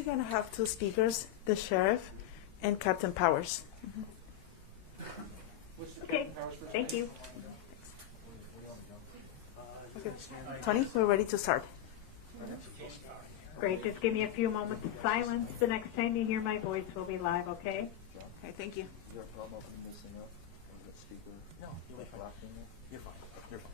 only going to have two speakers, the sheriff and Captain Powers. Okay, thank you. Okay. Tony, we're ready to start. Great, just give me a few moments of silence. The next time you hear my voice, we'll be live, okay? Okay, thank you. Is there a problem opening this thing up? Or is that speaker? No, you're fine. Locked in there? You're fine. You're fine.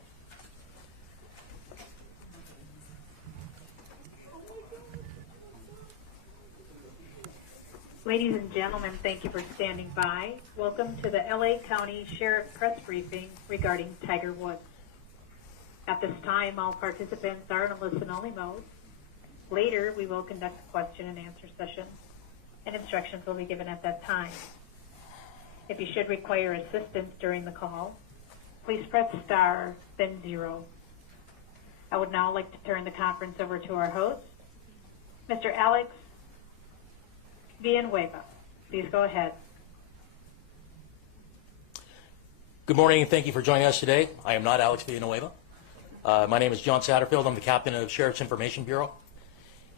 Ladies and gentlemen, thank you for standing by. Welcome to the LA County Sheriff Press Briefing regarding Tiger Woods. At this time, all participants are in a listen-only mode. Later, we will conduct a question and answer session, and instructions will be given at that time. If you should require assistance during the call, please press star, then 0. I would now like to turn the conference over to our host, Mr. Alex Villanueva. Please go ahead. Good morning, and thank you for joining us today. I am not Alex Villanueva. My name is John Satterfield. I'm the captain of the Sheriff's Information Bureau.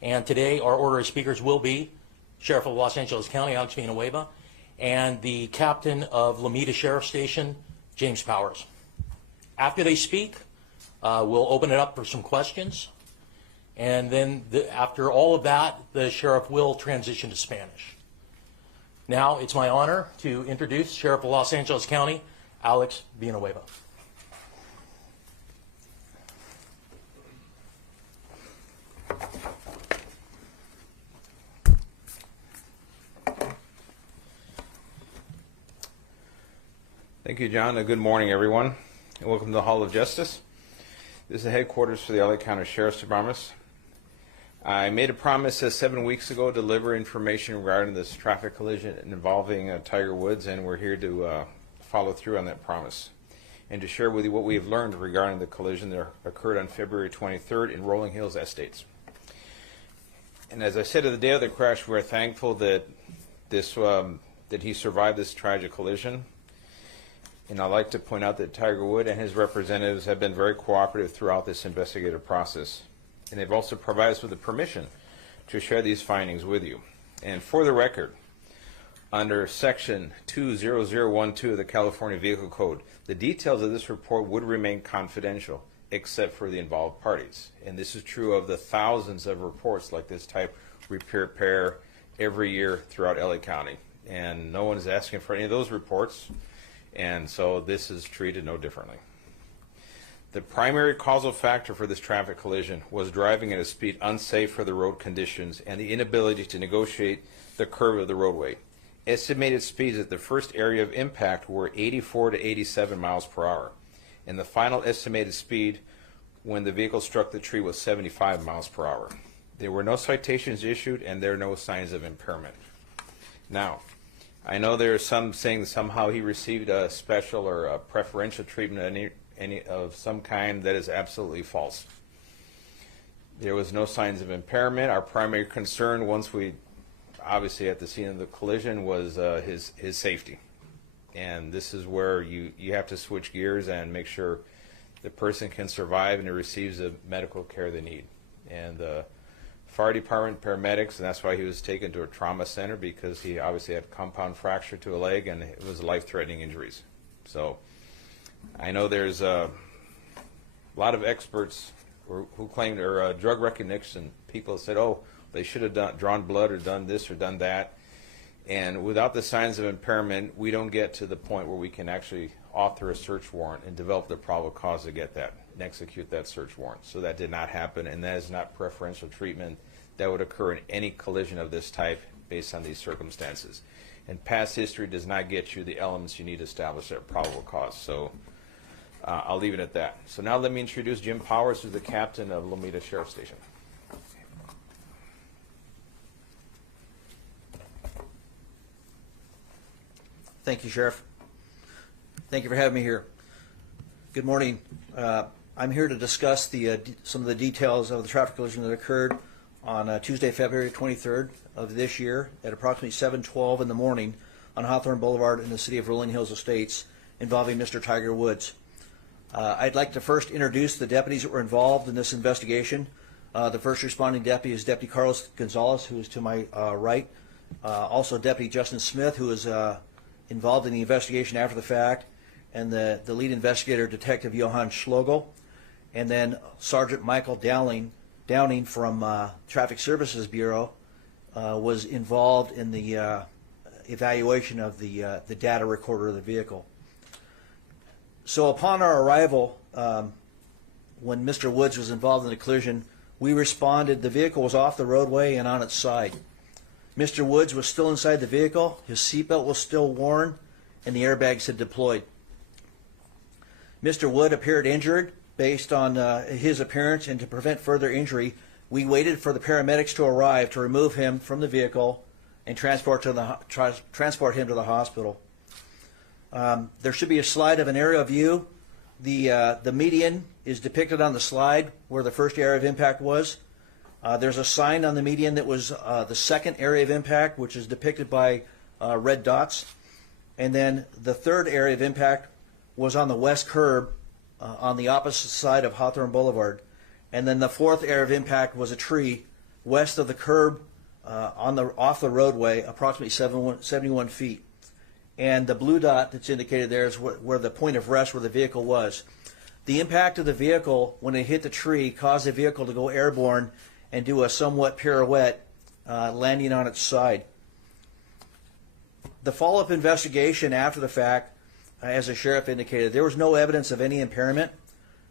And today our order of speakers will be Sheriff of Los Angeles County, Alex Villanueva, and the captain of Lomita Sheriff Station, James Powers. After they speak, we'll open it up for some questions. And then after all of that, the sheriff will transition to Spanish. Now it's my honor to introduce Sheriff of Los Angeles County, Alex Villanueva. Thank you, John. Good morning, everyone, and welcome to the Hall of Justice. This is the headquarters for the LA County Sheriff's Department. I made a promise 7 weeks ago to deliver information regarding this traffic collision involving Tiger Woods, and we're here to follow through on that promise and to share with you what we have learned regarding the collision that occurred on February 23rd in Rolling Hills Estates. And as I said at the day of the crash, we're thankful that that he survived this tragic collision. And I'd like to point out that Tiger Woods and his representatives have been very cooperative throughout this investigative process. And they've also provided us with the permission to share these findings with you. And for the record, under Section 20012 of the California Vehicle Code, the details of this report would remain confidential except for the involved parties. And this is true of the thousands of reports like this type we prepare every year throughout LA County. And no one is asking for any of those reports. And so this is treated no differently. The primary causal factor for this traffic collision was driving at a speed unsafe for the road conditions and the inability to negotiate the curve of the roadway. Estimated speeds at the first area of impact were 84 to 87 miles per hour, and the final estimated speed when the vehicle struck the tree was 75 miles per hour. There were no citations issued, and there are no signs of impairment. Now, I know there are some saying that somehow he received a special or a preferential treatment any of some kind. That is absolutely false. There was no signs of impairment. Our primary concern, once we obviously at the scene of the collision, was his safety. And this is where you have to switch gears and make sure the person can survive and receives the medical care they need. And the fire department, paramedics, and that's why he was taken to a trauma center, because he obviously had a compound fracture to a leg and it was life-threatening injuries. So I know there's a lot of experts who claimed, or drug recognition people said, oh, they should have drawn blood or done this or done that. And without the signs of impairment, we don't get to the point where we can actually author a search warrant and develop the probable cause to get that and execute that search warrant. So that did not happen, and that is not preferential treatment that would occur in any collision of this type based on these circumstances. And past history does not get you the elements you need to establish that probable cause. So I'll leave it at that. So now let me introduce Jim Powers, who's the captain of Lomita Sheriff Station. Thank you, Sheriff. Thank you for having me here. Good morning. I'm here to discuss some of the details of the traffic collision that occurred on Tuesday, February 23rd of this year at approximately 7:12 in the morning on Hawthorne Boulevard in the city of Rolling Hills Estates, involving Mr. Tiger Woods. I'd like to first introduce the deputies that were involved in this investigation. The first responding deputy is Deputy Carlos Gonzalez, who is to my right. Also Deputy Justin Smith, who is involved in the investigation after the fact, and the lead investigator, Detective Johann Schlogel, and then Sergeant Michael Downing from Traffic Services Bureau was involved in the evaluation of the data recorder of the vehicle. So upon our arrival, when Mr. Woods was involved in the collision, we responded. The vehicle was off the roadway and on its side. Mr. Woods was still inside the vehicle, his seatbelt was still worn, and the airbags had deployed. Mr. Wood appeared injured. Based on his appearance and to prevent further injury, we waited for the paramedics to arrive to remove him from the vehicle and transport him to the hospital. There should be a slide of an area view. The median is depicted on the slide where the first area of impact was. There's a sign on the median that was the second area of impact, which is depicted by red dots. And then the third area of impact was on the west curb on the opposite side of Hawthorne Boulevard. And then the fourth area of impact was a tree west of the curb off the roadway, approximately 71 feet. And the blue dot that's indicated there is where the point of rest where the vehicle was. The impact of the vehicle when it hit the tree caused the vehicle to go airborne and do a somewhat pirouette, landing on its side. The follow-up investigation after the fact, as the sheriff indicated, there was no evidence of any impairment.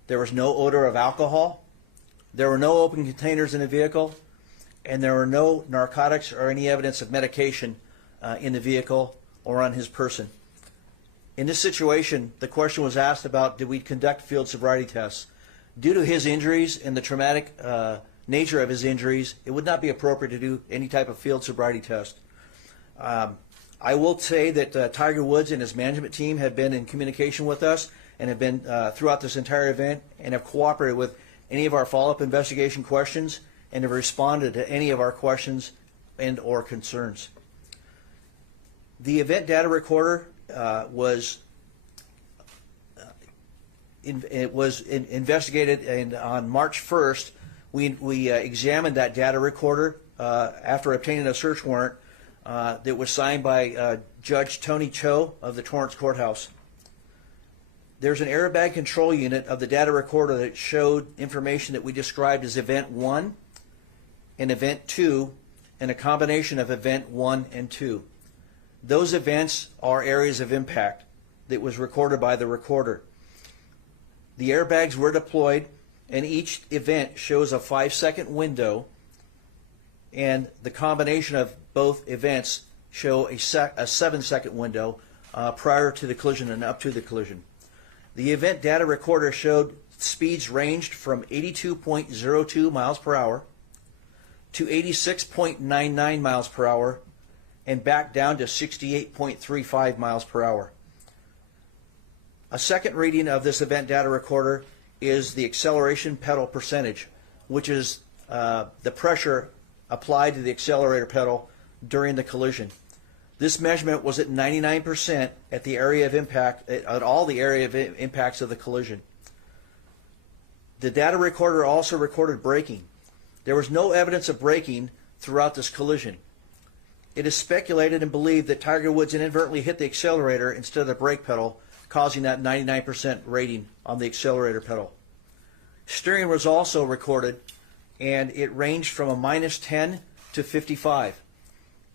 There was no odor of alcohol. There were no open containers in the vehicle. And there were no narcotics or any evidence of medication in the vehicle or on his person. In this situation, the question was asked about, did we conduct field sobriety tests? Due to his injuries and the traumatic nature of his injuries, it would not be appropriate to do any type of field sobriety test. I will say that Tiger Woods and his management team have been in communication with us and have been throughout this entire event and have cooperated with any of our follow-up investigation questions and have responded to any of our questions and or concerns. The event data recorder was investigated, and on March 1st, we examined that data recorder after obtaining a search warrant that was signed by Judge Tony Cho of the Torrance Courthouse. There's an airbag control unit of the data recorder that showed information that we described as Event 1 and Event 2, and a combination of Event 1 and 2. Those events are areas of impact that was recorded by the recorder. The airbags were deployed, and each event shows a 5-second window, and the combination of both events show a 7-second window prior to the collision and up to the collision. The event data recorder showed speeds ranged from 82.02 miles per hour to 86.99 miles per hour and back down to 68.35 miles per hour. A second reading of this event data recorder is the acceleration pedal percentage, which is the pressure applied to the accelerator pedal during the collision. This measurement was at 99% at the area of impact, at all the area of impacts of the collision. The data recorder also recorded braking. There was no evidence of braking throughout this collision. It is speculated and believed that Tiger Woods inadvertently hit the accelerator instead of the brake pedal, causing that 99% rating on the accelerator pedal. Steering was also recorded, and it ranged from a -10 to 55.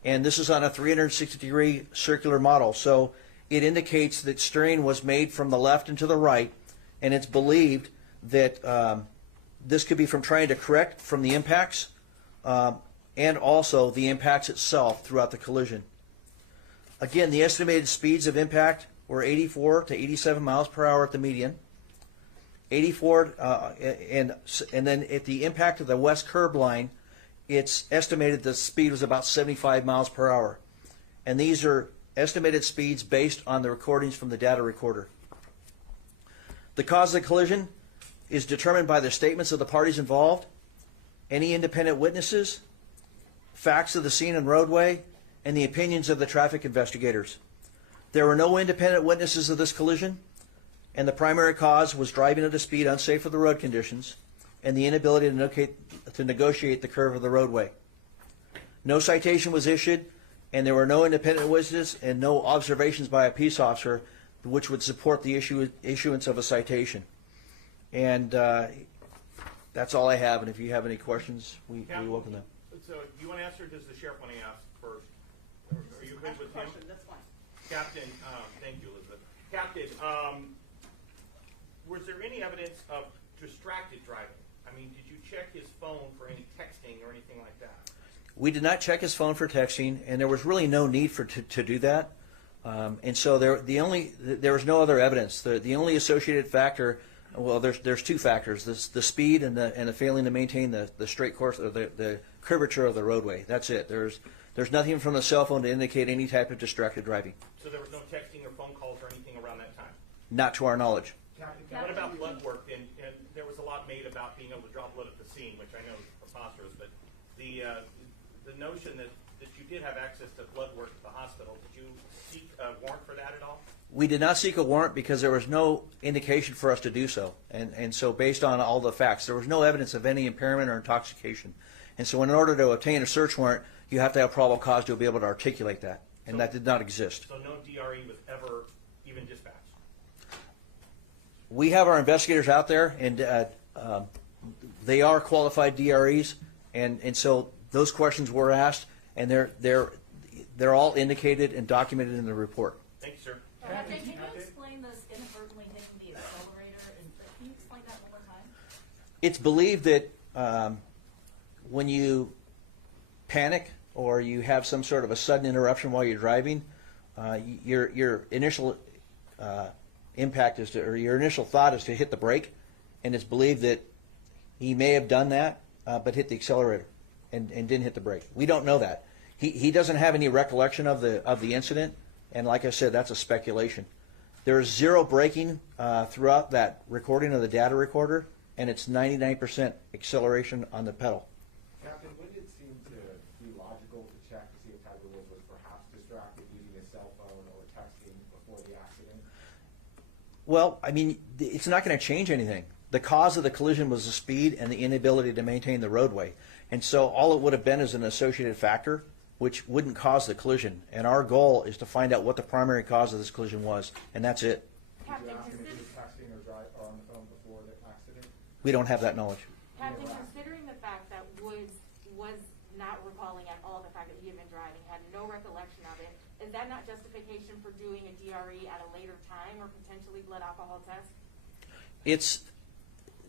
And this is on a 360-degree circular model, so it indicates that steering was made from the left and to the right, and it's believed that this could be from trying to correct from the impacts and also the impacts itself throughout the collision. Again, the estimated speeds of impact were 84 to 87 miles per hour at the median, 84, and then at the impact of the west curb line, it's estimated the speed was about 75 miles per hour. And these are estimated speeds based on the recordings from the data recorder. The cause of the collision is determined by the statements of the parties involved, any independent witnesses, facts of the scene and roadway, and the opinions of the traffic investigators. There were no independent witnesses of this collision, and the primary cause was driving at a speed unsafe for the road conditions, and the inability to negotiate the curve of the roadway. No citation was issued, and there were no independent witnesses and no observations by a peace officer which would support the issuance of a citation. And that's all I have, and if you have any questions, we welcome them. So, do you want to answer, or does the sheriff want to ask first? Are you good with him? That's fine. Captain, thank you, Elizabeth. Captain, was there any evidence of distracted driving? I mean, did you check his phone for any texting or anything like that? We did not check his phone for texting, and there was really no need to do that. And so there was no other evidence. The only associated factor, well, there's two factors: the speed and the failing to maintain the straight course or the curvature of the roadway. That's it. There's nothing from the cell phone to indicate any type of distracted driving. So there was no texting or phone calls or anything around that time? Not to our knowledge. Captain, what about blood work? And there was a lot made about being able to draw blood at the scene, which I know is preposterous, but the notion that you did have access to blood work at the hospital, did you seek a warrant for that at all? We did not seek a warrant because there was no indication for us to do so. And so based on all the facts, there was no evidence of any impairment or intoxication. And so in order to obtain a search warrant, you have to have probable cause to be able to articulate that. And that did not exist. So no DRE was ever even dispatched? We have our investigators out there, and they are qualified DREs, and so those questions were asked, and they're all indicated and documented in the report. Thank you, sir. Captain, can you explain this inadvertently hitting the accelerator? Can you explain that one more time? It's believed that when you panic or you have some sort of a sudden interruption while you're driving, your initial impact is or your initial thought is to hit the brake, and it's believed that he may have done that, but hit the accelerator and didn't hit the brake. We don't know that. He doesn't have any recollection of the incident, and like I said, that's a speculation. There's zero braking throughout that recording of the data recorder, and it's 99% acceleration on the pedal. Captain, wouldn't it seem to be logical to check to see if Tiger Woods was perhaps distracted using his cell phone or texting before the accident? Well, I mean, it's not going to change anything. The cause of the collision was the speed and the inability to maintain the roadway. And so all it would have been is an associated factor, which wouldn't cause the collision. And our goal is to find out what the primary cause of this collision was, and that's it. Did you ask him if he was texting or on the phone before the accident? We don't have that knowledge. Captain, considering the fact that Woods was not recalling at all the fact that he had been driving, had no recollection of it, is that not justification for doing a DRE at a later time or potentially blood alcohol test?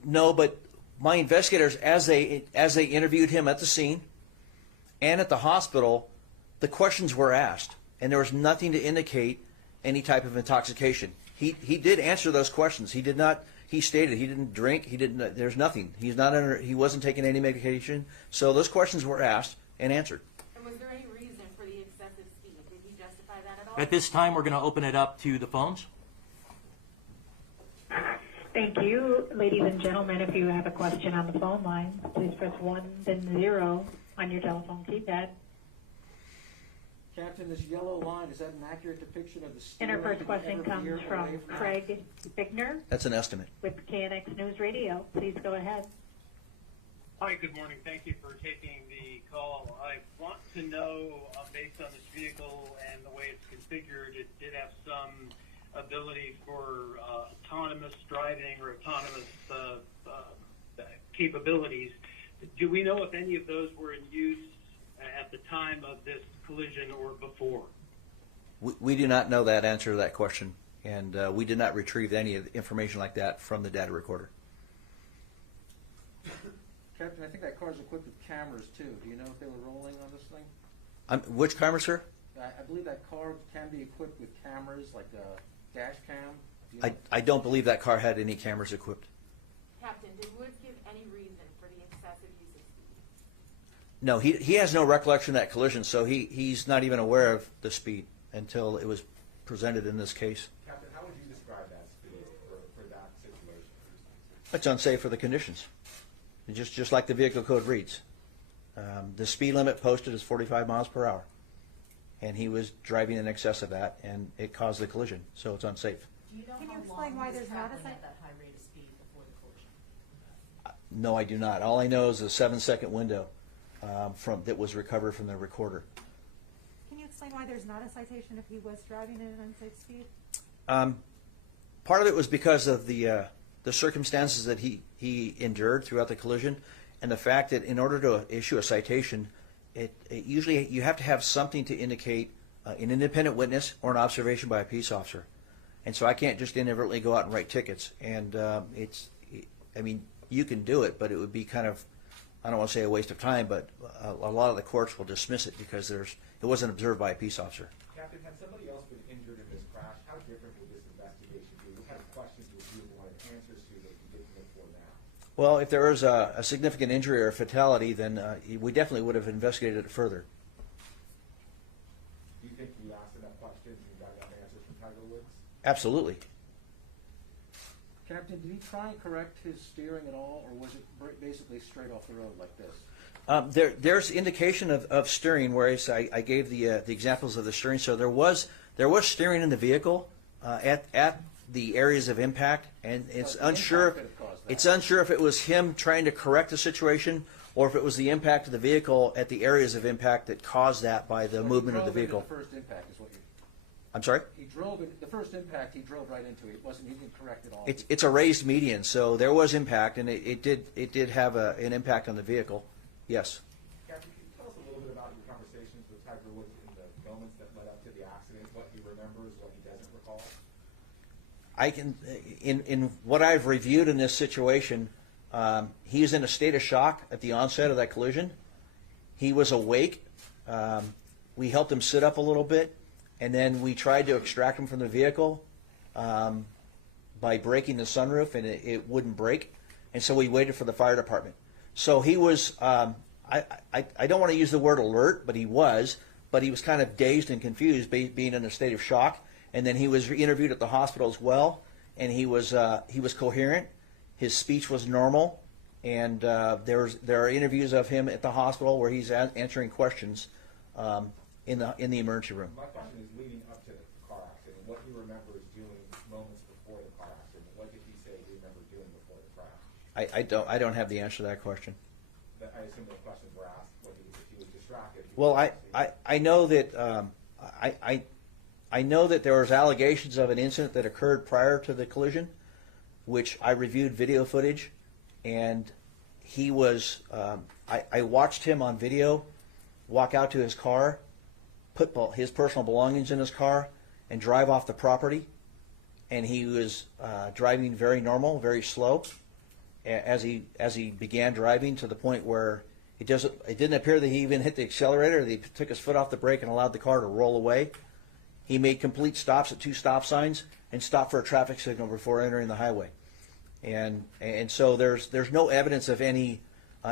No, but my investigators, as they interviewed him at the scene and at the hospital, the questions were asked, and there was nothing to indicate any type of intoxication. He did answer those questions. He did not. He stated he didn't drink. He didn't. There's nothing. He's not under. He wasn't taking any medication. So those questions were asked and answered. And was there any reason for the excessive speed? Did he justify that at all? At this time, we're going to open it up to the phones. Thank you. Ladies and gentlemen, if you have a question on the phone line, please press 1, then 0 on your telephone keypad. Captain, this yellow line, is that an accurate depiction of the And our steering first question every comes year from away Craig Bickner That's an estimate. with KNX News Radio. Please go ahead. Hi, good morning. Thank you for taking the call. I want to know, based on this vehicle and the way it's configured, it did have some ability for autonomous driving or autonomous capabilities. Do we know if any of those were in use at the time of this collision or before? We do not know that answer to that question, and we did not retrieve any information like that from the data recorder. Captain, I think that car's equipped with cameras too. Do you know if they were rolling on this thing? Which camera, sir? I believe that car can be equipped with cameras, like a dash cam. Do you know? I don't believe that car had any cameras equipped. Captain, did Woods give any reason for the excessive use of speed? No, he has no recollection of that collision, so he's not even aware of the speed until it was presented in this case. Captain, how would you describe that speed for that situation? It's unsafe for the conditions, just like the vehicle code reads. The speed limit posted is 45 miles per hour, and he was driving in excess of that, and it caused the collision, so it's unsafe. Do you know Can you explain why there's not a at that high rate of speed before the collision? No, I do not. All I know is a 7-second window that was recovered from the recorder. Can you explain why there's not a citation if he was driving at an unsafe speed? Part of it was because of the circumstances that he endured throughout the collision, and the fact that in order to issue a citation, it usually you have to have something to indicate an independent witness or an observation by a peace officer. And so I can't just inadvertently go out and write tickets. And I mean, you can do it, but it would be kind of, I don't want to say a waste of time, but a lot of the courts will dismiss it because it wasn't observed by a peace officer. Captain, had somebody else been injured in this crash, how different would this investigation be? What kind of questions would you want answers to that you didn't look for now? Well, if there was a significant injury or a fatality, then we definitely would have investigated it further. Do you think you asked enough questions and got enough answers from Tiger Woods? Absolutely. Captain, did he try and correct his steering at all, or was it basically straight off the road like this? There's indication of steering, whereas I gave the examples of the steering. So there was steering in the vehicle at the areas of impact, and it's unsure if it was him trying to correct the situation or if it was the impact of the vehicle at the areas of impact that caused that by the movement of the vehicle. The first impact is what you. I'm sorry? He drove it. The first impact, he drove right into it. He didn't correct it all. It's a raised median, so there was impact, and it did have an impact on the vehicle. Yes. Captain, can you tell us a little bit about your conversations with Tiger Woods in the moments that led up to the accident, what he remembers, what he doesn't recall? I can, in what I've reviewed in this situation, he is in a state of shock at the onset of that collision. He was awake. We helped him sit up a little bit, and then we tried to extract him from the vehicle by breaking the sunroof, and it wouldn't break. And so we waited for the fire department. So he was, I don't want to use the word alert, but he was kind of dazed and confused, being in a state of shock. And then he was interviewed at the hospital as well, and he was coherent. His speech was normal, and there are interviews of him at the hospital where he's answering questions in the emergency room. My question is leading up to the car accident, what he remembers doing moments before the car accident. What did he say he remembered doing before the crash? I don't have the answer to that question. But I assume those questions were asked if he was distracted. Well, I know that I know that there was allegations of an incident that occurred prior to the collision, which I reviewed video footage, and he was. I watched him on video walk out to his car, put his personal belongings in his car, and drive off the property. And he was driving very normal, very slow, as he began driving, to the point where it didn't appear that he even hit the accelerator. He took his foot off the brake and allowed the car to roll away. He made complete stops at 2 stop signs and stopped for a traffic signal before entering the highway. And so there's no evidence of any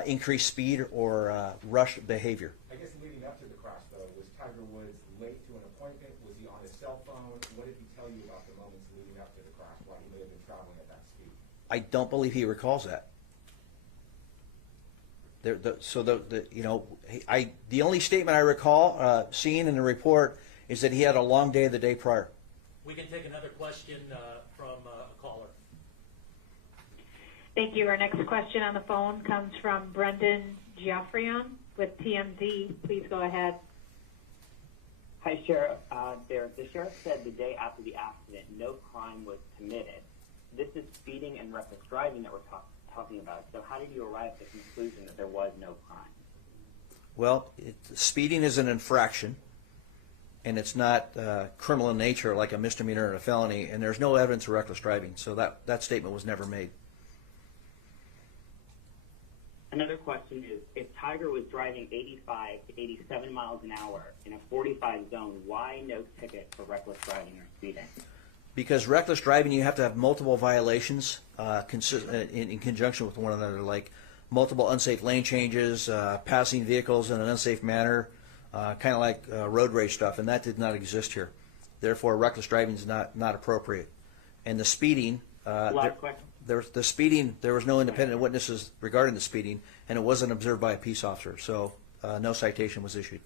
increased speed or rush behavior. I guess leading up to the crash, though, was Tiger Woods late to an appointment? Was he on his cell phone? What did he tell you about the moments leading up to the crash, while he may have been traveling at that speed? I don't believe he recalls that. The only statement I recall seeing in the report is that he had a long day the day prior. We can take another question from a caller. Thank you. Our next question on the phone comes from Brendan Geoffrion with TMZ. Please go ahead. Hi, Sheriff. The sheriff said the day after the accident, no crime was committed. This is speeding and reckless driving that we're talking about. So how did you arrive at the conclusion that there was no crime? Well, speeding is an infraction, and it's not criminal in nature like a misdemeanor or a felony, and there's no evidence of reckless driving. So that statement was never made. Another question is, if Tiger was driving 85 to 87 miles an hour in a 45 zone, why no ticket for reckless driving or speeding? Because reckless driving, you have to have multiple violations in conjunction with one another, like multiple unsafe lane changes, passing vehicles in an unsafe manner, kind of like road rage stuff, and that did not exist here. Therefore, reckless driving is not appropriate. And the speeding, there was no independent witnesses regarding the speeding, and it wasn't observed by a peace officer, so no citation was issued.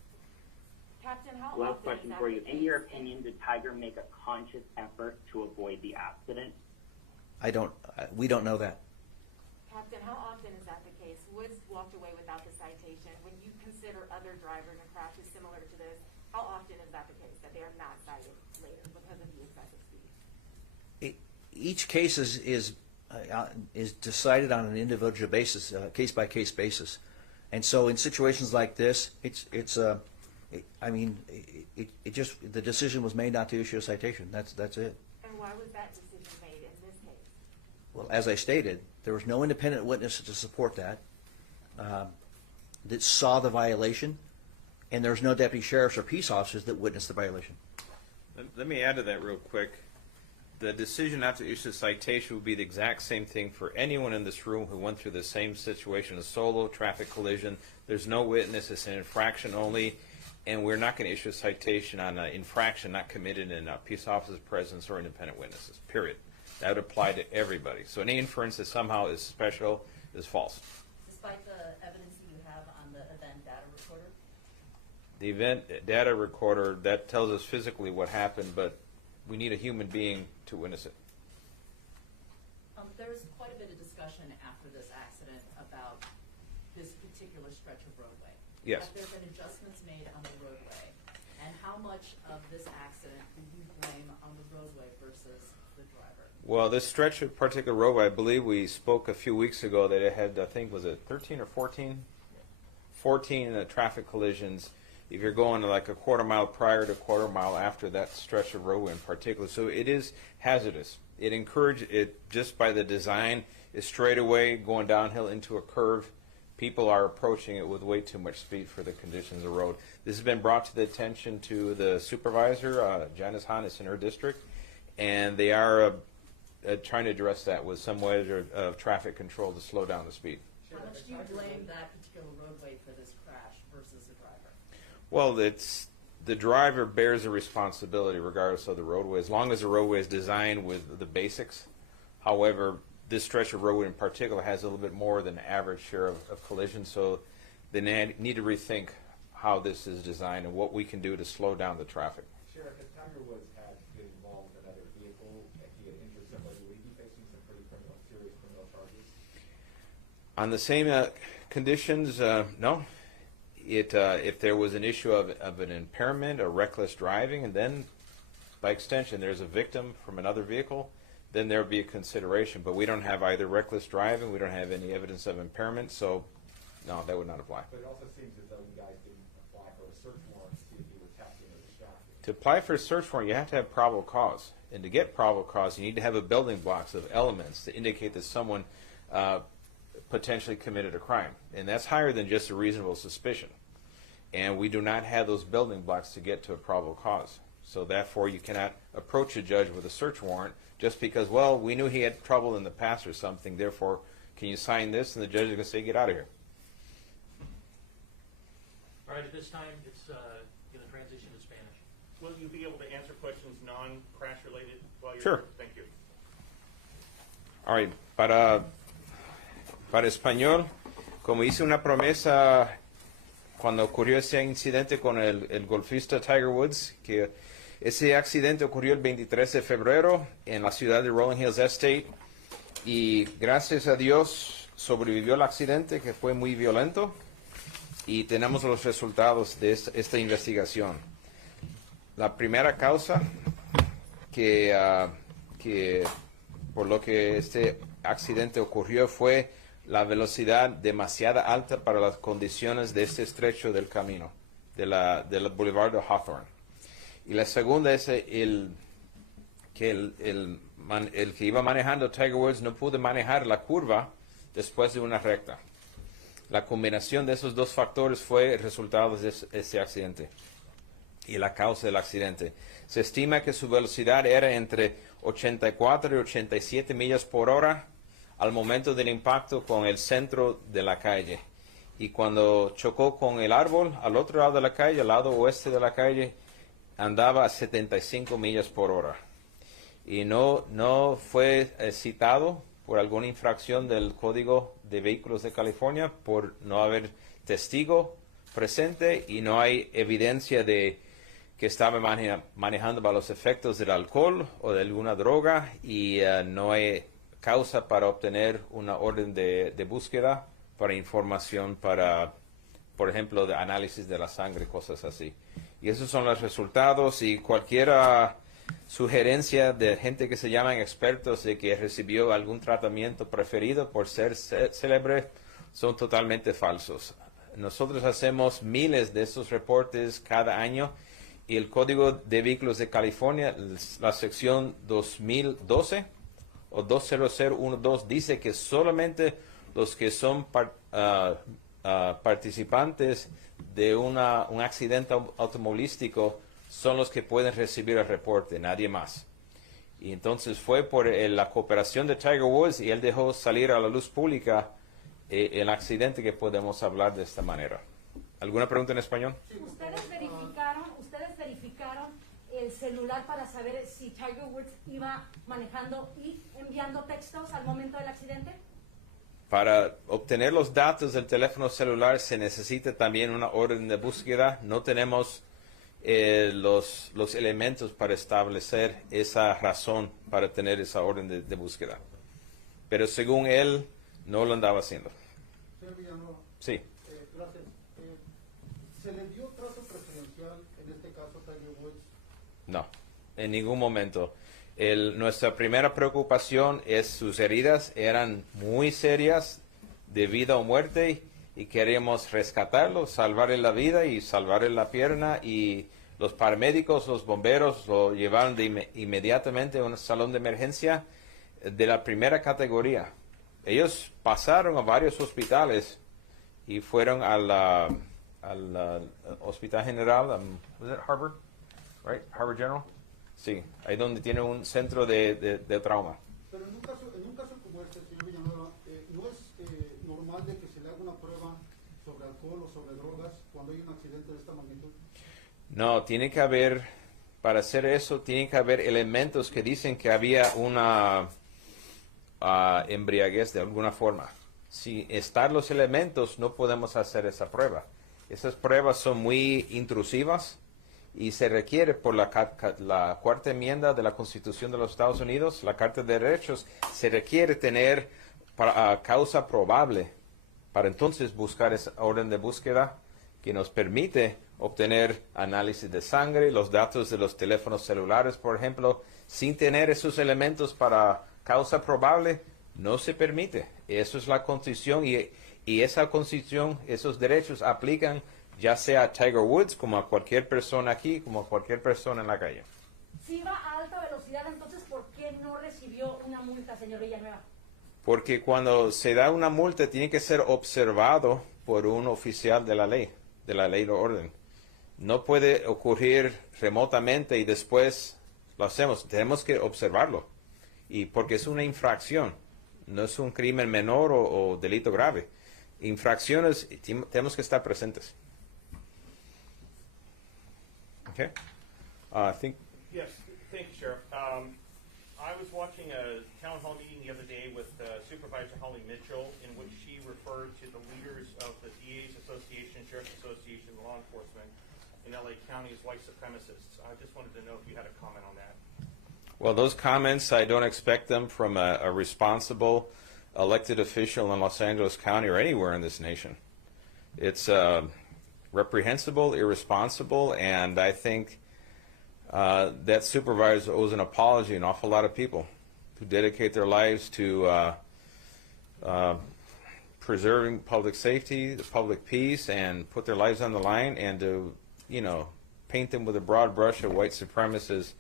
Captain, how Last often question is that for you. the In case? your opinion, did Tiger make a conscious effort to avoid the accident? We don't know that. Captain, how often is that the case? Woods walked away without the citation. When you consider other drivers and crashes similar to this, how often is that the case, that they are not cited later because of the excessive speed? Each case is decided on an individual basis, case by case basis, and so in situations like this, the decision was made not to issue a citation. That's it. And why was that decision made in this case? Well, as I stated, there was no independent witness to support that saw the violation, and there was no deputy sheriffs or peace officers that witnessed the violation. Let me add to that real quick. The decision not to issue a citation would be the exact same thing for anyone in this room who went through the same situation, a solo traffic collision. There's no witness, it's an infraction only, and we're not going to issue a citation on an infraction not committed in a peace officer's presence or independent witnesses, period. That would apply to everybody. So any inference that somehow is special is false. Despite the evidence that you have on the event data recorder? The event data recorder, that tells us physically what happened, but we need a human being to witness it. There was quite a bit of discussion after this accident about this particular stretch of roadway. Yes. Have there been adjustments made on the roadway? And how much of this accident do you blame on the roadway versus the driver? Well, this stretch of particular roadway, I believe we spoke a few weeks ago that it had, I think, was it 13 or 14? 14 traffic collisions. If you're going like a quarter mile prior to a quarter mile after that stretch of roadway in particular. So it is hazardous. It encourages it just by the design is straight away going downhill into a curve. People are approaching it with way too much speed for the conditions of the road. This has been brought to the attention to the supervisor, Janice Hahn, is in her district, and they are trying to address that with some measure of traffic control to slow down the speed. How much do you blame that particular roadway for this crash versus the driver? Well, it's the driver bears the responsibility regardless of the roadway, as long as the roadway is designed with the basics. However, this stretch of roadway in particular has a little bit more than average share of collisions, so they need to rethink how this is designed and what we can do to slow down the traffic. Sheriff, if Tiger Woods had been involved with another vehicle, if he had injured somebody, would he be facing some pretty serious criminal charges? On the same conditions, no. If there was an issue of an impairment or reckless driving, and then by extension there's a victim from another vehicle, then there would be a consideration. But we don't have either reckless driving, we don't have any evidence of impairment, so no, that would not apply. But it also seems as though you guys didn't apply for a search warrant to see if he was texting or distracted. To apply for a search warrant, you have to have probable cause. And to get probable cause, you need to have a building blocks of elements to indicate that someone potentially committed a crime. And that's higher than just a reasonable suspicion. And we do not have those building blocks to get to a probable cause. So therefore, you cannot approach a judge with a search warrant just because, well, we knew he had trouble in the past or something, therefore, can you sign this? And the judge is going to say, get out of here. All right, at this time, it's going to transition to Spanish. Will you be able to answer questions non-crash related while you're Sure. here? Thank you. All right, para español, como hice una promesa cuando ocurrió ese incidente con el golfista Tiger Woods, que ese accidente ocurrió el 23 de febrero en la ciudad de Rolling Hills Estate, y gracias a Dios sobrevivió el accidente, que fue muy violento, y tenemos los resultados de esta investigación. La primera causa que por lo que este accidente ocurrió fue la velocidad demasiado alta para las condiciones de este estrecho del camino, del Boulevard de Hawthorne. Y la segunda es el que iba manejando Tiger Woods no pudo manejar la curva después de una recta. La combinación de esos dos factores fue el resultado de ese accidente y la causa del accidente. Se estima que su velocidad era entre 84 y 87 millas por hora al momento del impacto con el centro de la calle. Y cuando chocó con el árbol al otro lado de la calle, al lado oeste de la calle, andaba a 75 millas por hora. Y no fue citado por alguna infracción del Código de Vehículos de California por no haber testigo presente, y no hay evidencia de que estaba manejando bajo los efectos del alcohol o de alguna droga, y no hay causa para obtener una orden de búsqueda para información para, por ejemplo, de análisis de la sangre, cosas así. Y esos son los resultados y cualquier sugerencia de gente que se llaman expertos de que recibió algún tratamiento preferido por ser célebre son totalmente falsos. Nosotros hacemos miles de esos reportes cada año y el Código de Vehículos de California, la sección 2012 o 20012 dice que solamente los que son participantes de un accidente automovilístico son los que pueden recibir el reporte, nadie más. Y entonces fue por la cooperación de Tiger Woods y él dejó salir a la luz pública el accidente que podemos hablar de esta manera. ¿Alguna pregunta en español? ¿Ustedes verificaron el celular para saber si Tiger Woods iba manejando y enviando textos al momento del accidente? Para obtener los datos del teléfono celular se necesita también una orden de búsqueda. No tenemos los elementos para establecer esa razón para tener esa orden de búsqueda. Pero según él, no lo andaba haciendo. Señor Villanueva. Sí. Gracias. ¿Se le dio trato preferencial en este caso a Tiger Woods? No, en ningún momento. Nuestra primera preocupación es sus heridas eran muy serias de vida o muerte y queríamos rescatarlo, salvarle la vida y salvarle la pierna y los paramédicos, los bomberos lo llevaron inmediatamente a un salón de emergencia de la primera categoría. Ellos pasaron a varios hospitales y fueron al Hospital General, ¿was it Harvard? Right? Harvard General. Sí, ahí donde tiene un centro de trauma. Pero en un caso como este, señor Villanueva, ¿no es normal de que se le haga una prueba sobre alcohol o sobre drogas cuando hay un accidente de esta magnitud? No, tiene que haber, para hacer eso, tiene que haber elementos que dicen que había una embriaguez de alguna forma. Si están los elementos, no podemos hacer esa prueba. Esas pruebas son muy intrusivas y se requiere por la cuarta enmienda de la Constitución de los Estados Unidos, la Carta de Derechos, se requiere tener causa probable para entonces buscar esa orden de búsqueda que nos permite obtener análisis de sangre, los datos de los teléfonos celulares, por ejemplo. Sin tener esos elementos para causa probable, no se permite. Eso es la Constitución y esa Constitución, esos derechos aplican ya sea a Tiger Woods como a cualquier persona aquí, como a cualquier persona en la calle. Si iba a alta velocidad, entonces, ¿por qué no recibió una multa, señor Villanueva? Porque cuando se da una multa tiene que ser observado por un oficial de la ley o orden. No puede ocurrir remotamente y después lo hacemos. Tenemos que observarlo. Y porque es una infracción, no es un crimen menor o delito grave. Infracciones, tenemos que estar presentes. Okay. I think. Yes, thank you, Sheriff. I was watching a town hall meeting the other day with Supervisor Holly Mitchell, in which she referred to the leaders of the DA's Association, Sheriff's Association, law enforcement in LA County as white supremacists. I just wanted to know if you had a comment on that. Well, those comments, I don't expect them from a responsible elected official in Los Angeles County or anywhere in this nation. It's reprehensible, irresponsible, and I think that supervisor owes an apology to an awful lot of people who dedicate their lives to preserving public safety, the public peace, and put their lives on the line, and to, paint them with a broad brush of white supremacists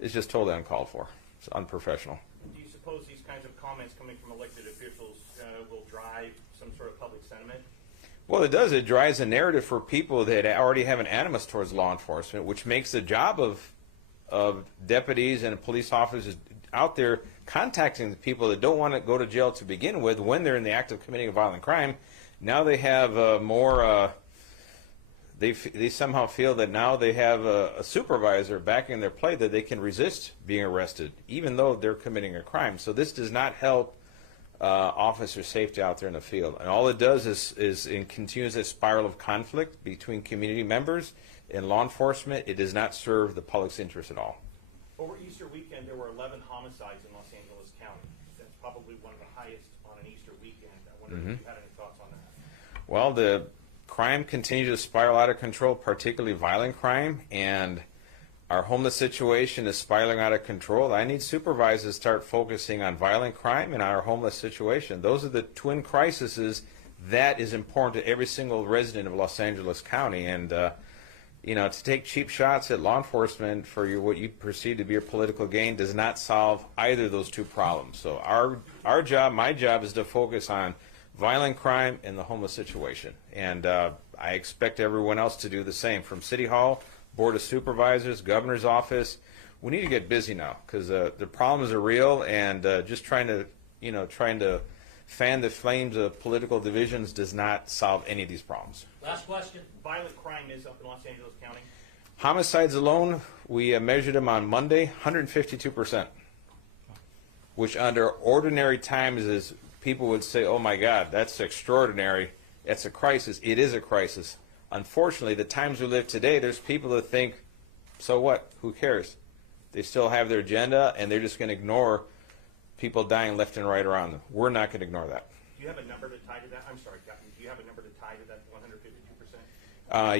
is just totally uncalled for. It's unprofessional. Do you suppose these kinds of comments coming from elected officials will drive some sort of public sentiment? Well, it does. It drives a narrative for people that already have an animus towards law enforcement, which makes the job of deputies and police officers out there contacting the people that don't want to go to jail to begin with when they're in the act of committing a violent crime. Now they have more. They somehow feel that now they have a supervisor backing their play that they can resist being arrested, even though they're committing a crime. So this does not help officer safety out there in the field. And all it does is it continues a spiral of conflict between community members and law enforcement. It does not serve the public's interest at all. Over Easter weekend, there were 11 homicides in Los Angeles County. That's probably one of the highest on an Easter weekend. I wonder if you had any thoughts on that. Well, the crime continues to spiral out of control, particularly violent crime, and our homeless situation is spiraling out of control. I need supervisors to start focusing on violent crime and our homeless situation. Those are the twin crises that is important to every single resident of Los Angeles County. And you know, to take cheap shots at law enforcement for what you perceive to be your political gain does not solve either of those two problems. So our job, my job, is to focus on violent crime and the homeless situation. And I expect everyone else to do the same, from City Hall, Board of Supervisors, Governor's Office. We need to get busy now, because the problems are real, and just trying to fan the flames of political divisions does not solve any of these problems. Last question. Violent crime is up in Los Angeles County. Homicides alone, we measured them on Monday, 152%, which under ordinary times is, people would say, oh my God, that's extraordinary, that's a crisis. It is a crisis. Unfortunately, the times we live today, there's people that think, so what, who cares? They still have their agenda, and they're just going to ignore people dying left and right around them. We're not going to ignore that. Do you have a number to tie to that? I'm sorry, Captain. Do you have a number to tie to that 152%? I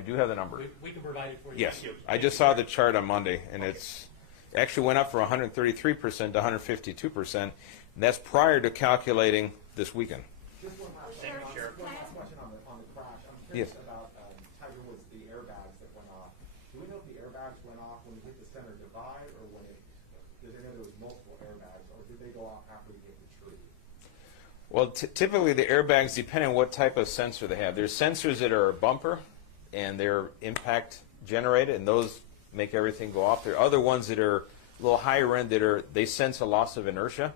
do have the number. We can provide it for you. Yes. I just saw the chart on Monday, and it actually went up from 133% to 152%. And that's prior to calculating this weekend. Just one last Thank you, Sheriff. One last question on the crash. I'm curious Yes. about Tiger Woods, the airbags that went off. Do we know if the airbags went off when he hit the center divide, or when it? Because I know there was multiple airbags, or did they go off after he hit the tree? Well, typically the airbags depend on what type of sensor they have. There's sensors that are bumper, and they're impact generated, and those make everything go off. There are other ones that are a little higher end that they sense a loss of inertia,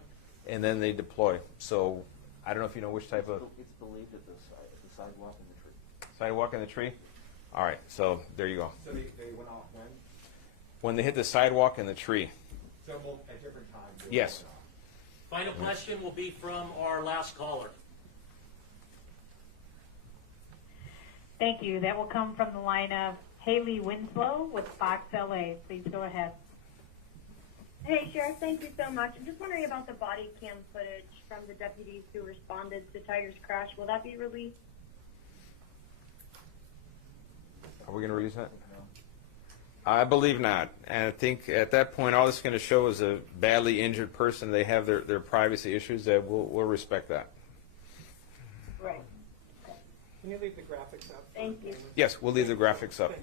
and then they deploy. So I don't know if you know which type of It's believed at the sidewalk in the tree. sidewalk in the tree. All right, so there you go. So they went off When they hit the sidewalk in the tree. So at different times. Yes. Final question will be from our last caller. Thank you. That will come from the line of Haley Winslow with Fox LA. Please go ahead. Hey, Sheriff, thank you so much. I'm just wondering about the body cam footage from the deputies who responded to Tiger's crash. Will that be released? Are we going to release that? I believe not. And I think at that point, all it's going to show is a badly injured person. They have their privacy issues. That we'll respect that. Right. Can you leave the graphics up? Thank you. Yes, we'll leave the graphics up.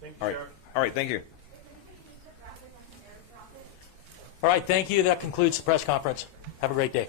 Thank you, All right. Sheriff. All right, thank you. All right, thank you. That concludes the press conference. Have a great day.